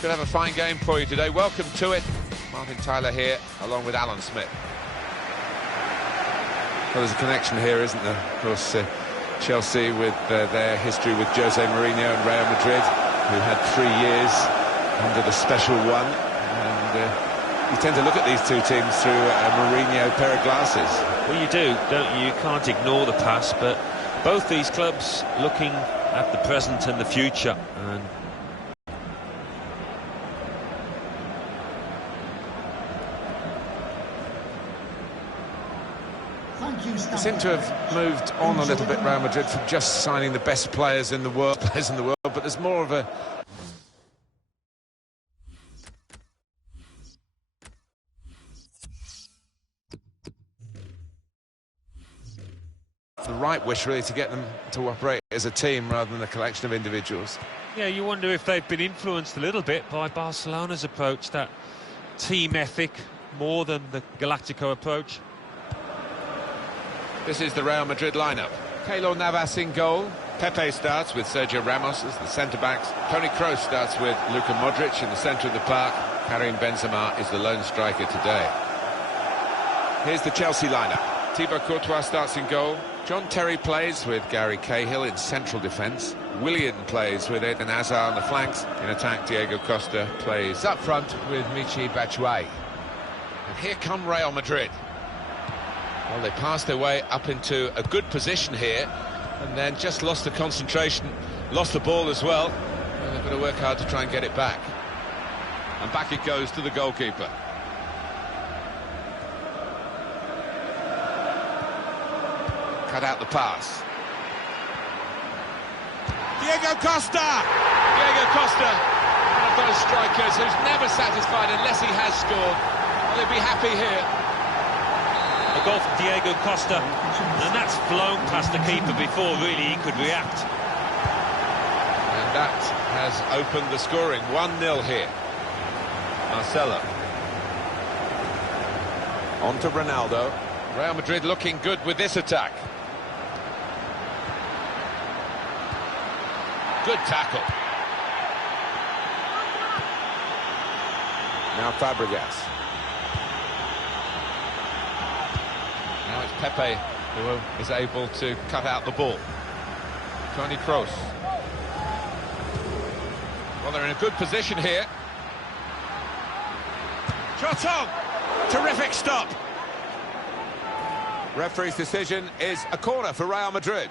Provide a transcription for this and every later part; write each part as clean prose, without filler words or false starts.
Could have a fine game for you today. Welcome to it. Martin Tyler here, along with Alan Smith. Well, there's a connection here, isn't there? Of course, Chelsea with their history with Jose Mourinho and Real Madrid, who had 3 years under the special one. And you tend to look at these two teams through a Mourinho pair of glasses. Well, you do, don't you? You can't ignore the past, but both these clubs looking at the present and the future. And they seem to have moved on a little bit, Real Madrid, from just signing the best players in the world, but there's more of a... the right wish, really, to get them to operate as a team rather than a collection of individuals. yeah, you wonder if they've been influenced a little bit by Barcelona's approach, that team ethic, more than the Galactico approach. This is the Real Madrid lineup. Keylor Navas in goal. Pepe starts with Sergio Ramos as the centre-backs. Toni Kroos starts with Luka Modric in the centre of the park. Karim Benzema is the lone striker today. Here's the Chelsea lineup. Thibaut Courtois starts in goal. John Terry plays with Gary Cahill in central defence. Willian plays with Eden Hazard on the flanks. In attack, Diego Costa plays up front with Michy Batshuayi. And here come Real Madrid. Well, they passed their way up into a good position here and then just lost the concentration, lost the ball as well, and they've got to work hard to try and get it back. And back it goes to the goalkeeper. Cut out the pass. Diego Costa! Diego Costa, one of those strikers who's never satisfied unless he has scored. Well, he'll be happy here. A goal from Diego Costa, and that's flown past the keeper before really he could react. And that has opened the scoring. 1-0 here. Marcelo. On to Ronaldo. Real Madrid looking good with this attack. Good tackle. Now Fabregas. Now it's Pepe who is able to cut out the ball. Toni Kroos. Well, they're in a good position here. Shot on! Terrific stop. Referee's decision is a corner for Real Madrid.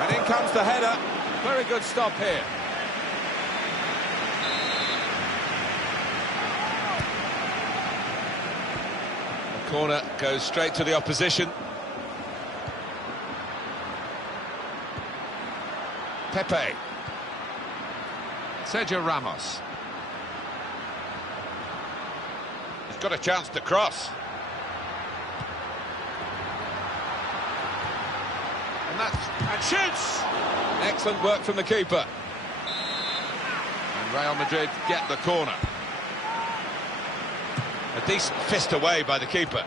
And in comes the header. Very good stop here. The corner goes straight to the opposition. Pepe. Sergio Ramos. He's got a chance to cross. And shoots! Excellent work from the keeper. And Real Madrid get the corner. A decent fist away by the keeper.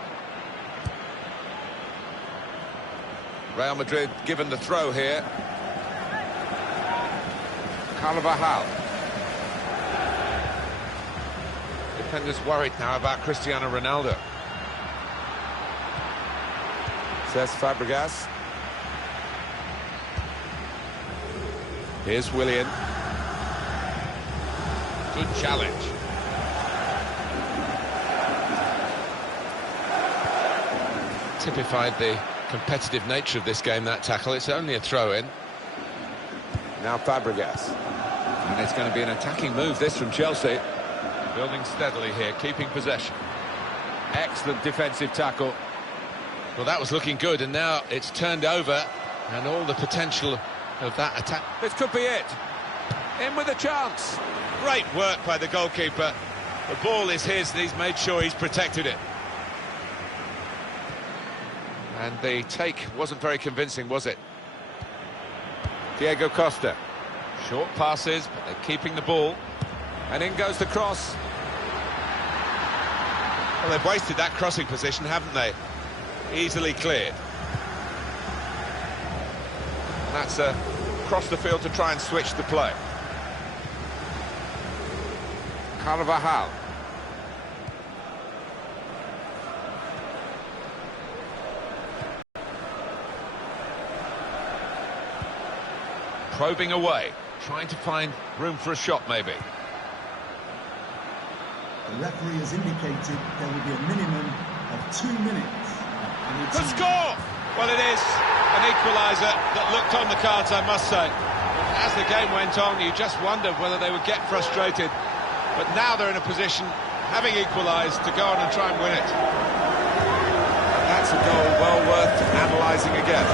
Real Madrid given the throw here. Defenders worried now about Cristiano Ronaldo. Says Fabregas. Here's Willian. Good challenge. Typified the competitive nature of this game, that tackle. It's only a throw-in. Now Fabregas. And it's going to be an attacking move, this, from Chelsea. Building steadily here, keeping possession. Excellent defensive tackle. Well, that was looking good, and now it's turned over, and all the potential of that attack. This could be it. In with a chance. Great work by the goalkeeper. The ball is his, and he's made sure he's protected it. And the take wasn't very convincing, was it? Diego Costa. Short passes, but they're keeping the ball. And in goes the cross. Well, they've wasted that crossing position, haven't they? Easily cleared. And that's across the field to try and switch the play. Carvajal. Probing away, trying to find room for a shot, maybe. The referee has indicated there will be a minimum of 2 minutes. The score! Well, it is an equaliser that looked on the cards, I must say. As the game went on, you just wondered whether they would get frustrated. But now they're in a position, having equalised, to go on and try and win it. That's a goal well worth analysing again.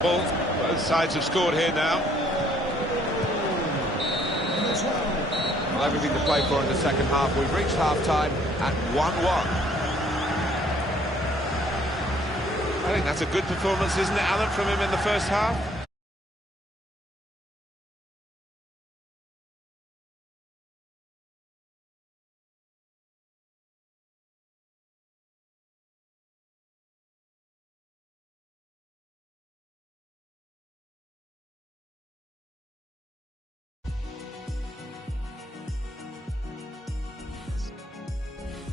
Both sides have scored here now. Well, everything to play for in the second half. We've reached half-time at 1-1. I think that's a good performance, isn't it, Alan, from him in the first half?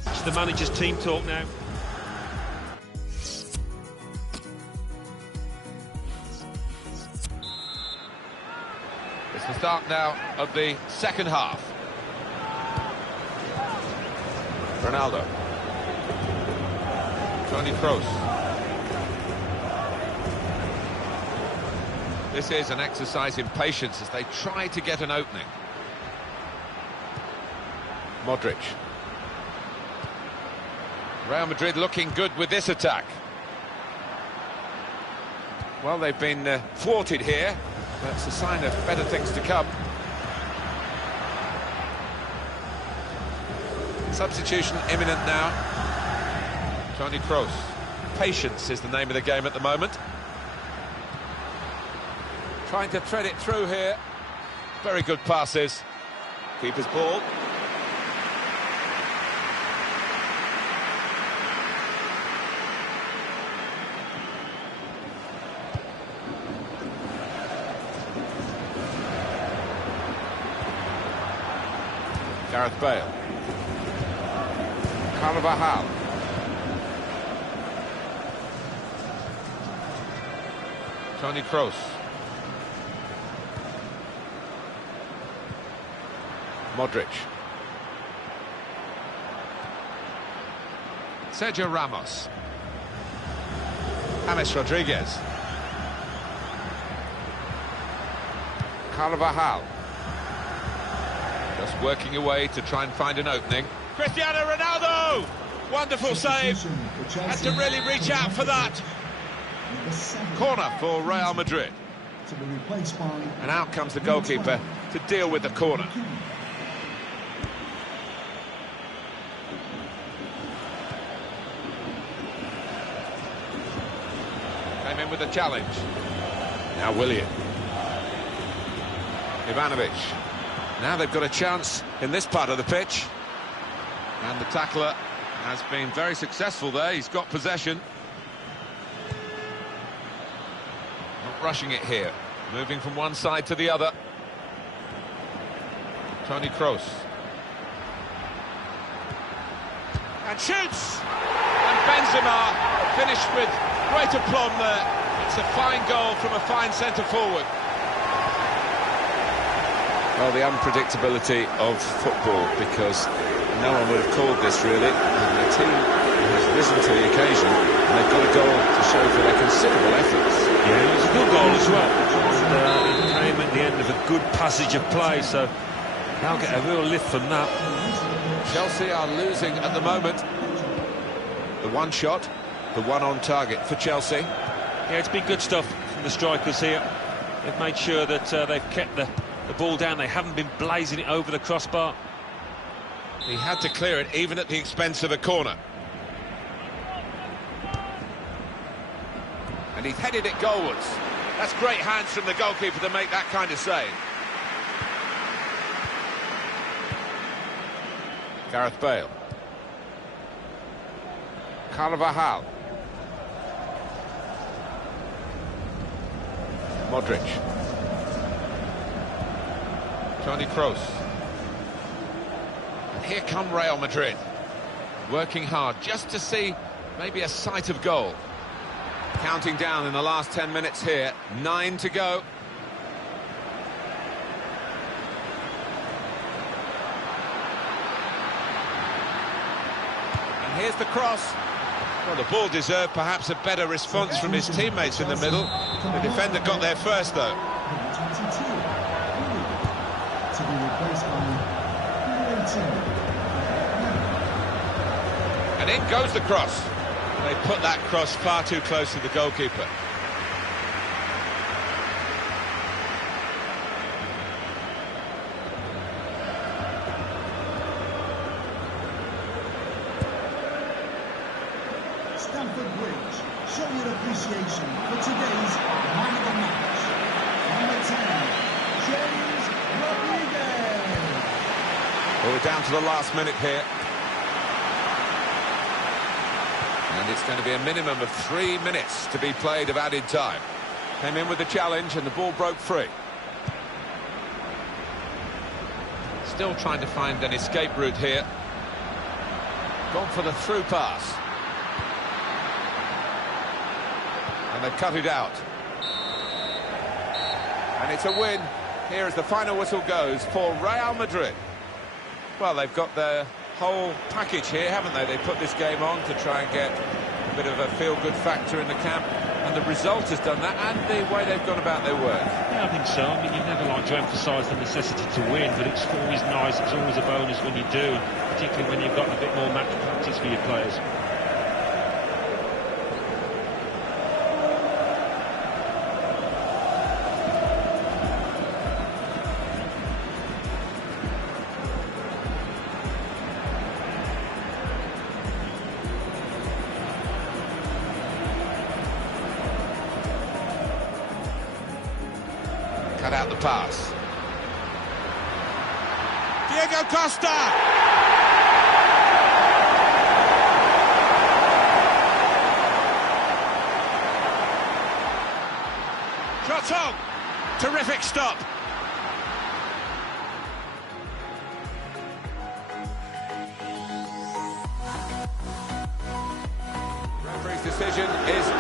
It's the manager's team talk now. It's the start now of the second half. Ronaldo. Toni Kroos. This is an exercise in patience as they try to get an opening. Modric. Real Madrid looking good with this attack. Well, they've been thwarted here. That's a sign of better things to come. Substitution imminent now. Toni Kroos. Patience is the name of the game at the moment. Trying to thread it through here. Very good passes. Keeper's ball. Gareth Bale. Carvajal. Toni Kroos. Modric. Sergio Ramos. James Rodriguez. Carvajal. Just working away to try and find an opening. Cristiano Ronaldo! Wonderful save. Had to really reach out for that. number 7. Corner for Real Madrid. To be replaced by... And out comes the goalkeeper to deal with the corner. Came in with a challenge. Now Willian. Ivanovic. Now they've got a chance in this part of the pitch. And the tackler has been very successful there. He's got possession. Not rushing it here. Moving from one side to the other. Toni Kroos. And shoots! And Benzema finished with great aplomb there. It's a fine goal from a fine centre-forward. Well, the unpredictability of football, because no one would have called this really, and the team has risen to the occasion, and they've got a goal to show for their considerable efforts. Yeah, it was a good goal as well, and it came at the end of a good passage of play, so they'll get a real lift from that. Chelsea are losing at the moment. The one shot, the one on target for Chelsea. Yeah, it's been good stuff from the strikers here. They've made sure that they've kept the ball down. They haven't been blazing it over the crossbar. He had to clear it even at the expense of a corner. And he's headed it goalwards. That's great hands from the goalkeeper to make that kind of save. Gareth Bale. Carvajal. Modric. Toni Kroos. And here come Real Madrid. Working hard just to see maybe a sight of goal. Counting down in the last 10 minutes here. 9 to go. And here's the cross. Well, the ball deserved perhaps a better response from his teammates in the middle. The defender got there first, though. To be replaced by number 18. And in goes the cross. They put that cross far too close to the goalkeeper. Stamford Bridge, show your appreciation for today's man of the match. Number 10, James Rodriguez. Well, we're down to the last minute here. And it's going to be a minimum of 3 minutes to be played of added time. Came in with the challenge and the ball broke free. Still trying to find an escape route here. Gone for the through pass. And they've cut it out. And it's a win. Here as the final whistle goes for Real Madrid. Well, they've got their whole package here, haven't they? They put this game on to try and get a bit of a feel-good factor in the camp, and the result has done that, and the way they've gone about their work. Yeah, I think so. I mean, you never like to emphasise the necessity to win, but it's always nice, it's always a bonus when you do, particularly when you've got a bit more match practice for your players. Cut out the pass. Diego Costa! Shot on! Terrific stop. Referee's decision is